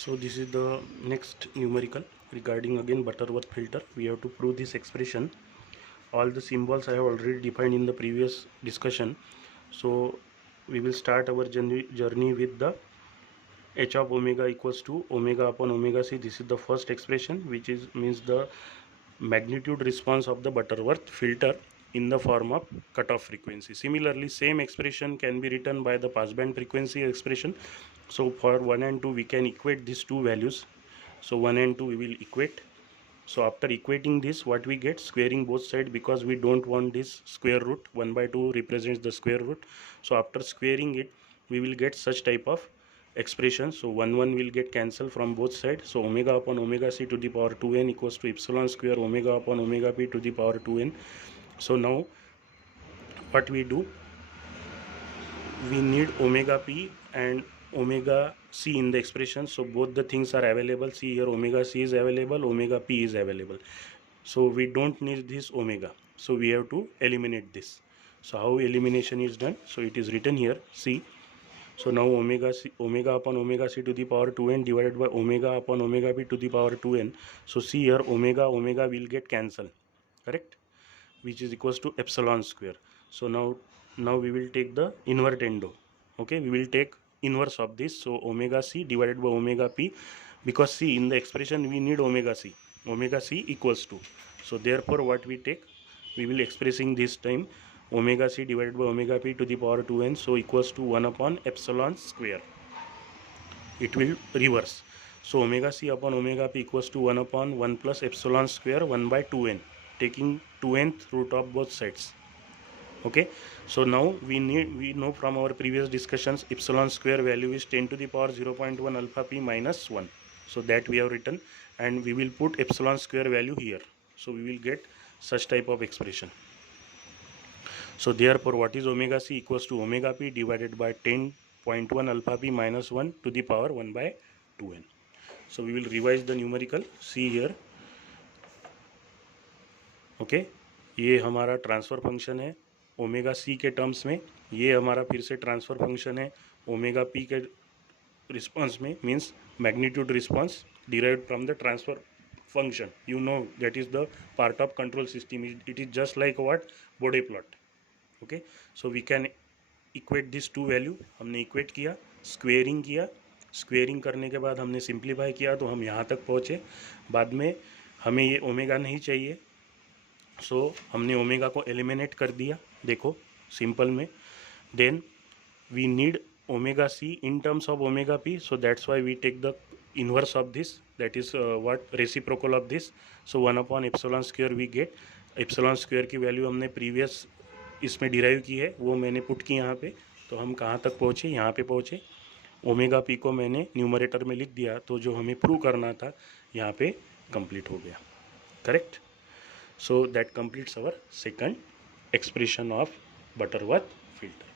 So this is the next numerical regarding again Butterworth filter. We have to prove this expression. All the symbols I have already defined in the previous discussion. So we will start our journey with the h of omega equals to omega upon omega c. This is the first expression, which means the magnitude response of the Butterworth filter in the form of cutoff frequency. Similarly, same expression can be written by the passband frequency expression. So for 1 and 2 we can equate these two values. So 1 and 2 we will equate. So after equating this, what we get, squaring both sides, because we don't want this square root. 1 by 2 represents the square root. So after squaring it, we will get such type of expression. So 1 will get cancelled from both sides. So omega upon omega c to the power 2n equals to epsilon square omega upon omega p to the power 2n. So now what we do, we need omega p and omega c in the expression. So both the things are available. See here, omega c is available, omega p is available. So we don't need this omega, so we have to eliminate this. So how elimination is done? So it is written here, c. So now omega upon omega c to the power 2n divided by omega upon omega p to the power 2n. So see here, omega will get cancelled, correct, which is equals to epsilon square. So now we will take the invertendo. Okay, we will take inverse of this. So omega c divided by omega p, because c in the expression we need omega c equals to. So therefore what we take, we will expressing this time omega c divided by omega p to the power 2n, so equals to 1 upon epsilon square. It will reverse. So omega c upon omega p equals to 1 upon 1 plus epsilon square 1 by 2n, taking 2nth root of both sides. Okay, so now we know from our previous discussions epsilon square value is 10 to the power 0.1 alpha p minus 1. So that we have written, and we will put epsilon square value here. So we will get such type of expression. So therefore what is omega c equals to omega p divided by 10.1 alpha p minus 1 to the power 1 by 2n. So we will revise the numerical. See here, okay, ये हमारा transfer function है omega C के terms में, ये हमारा फिर से transfer function है ओमेगा पी के रिस्पांस में, means magnitude response derived from the transfer function. You know that is the part of control system. It is just like what, Bode plot. Okay, so we can equate this two value. हमने equate किया, squaring किया, squaring करने के बाद हमने simplify किया, तो हम यहाँ तक पहुँचे. बाद में हमें ये ओमेगा नहीं चाहिए, सो हमने ओमेगा को एलिमिनेट कर दिया, देखो सिंपल में. Then we need omega C in terms of omega P, so that's why we take the inverse of this, that is what, reciprocal of this. So 1 upon epsilon square we get. Epsilon square की value हमने previous इसमें derive की है, वो मैंने put की यहाँ पे. तो हम कहाँ तक पहुँचे, यहाँ पे पहुँचे. ओमेगा पी को मैंने न्यूमरेटर में लिख दिया, तो जो हमें प्रूव करना था यहाँ पे कंप्लीट हो गया, correct. So that completes our second expression of Butterworth filter.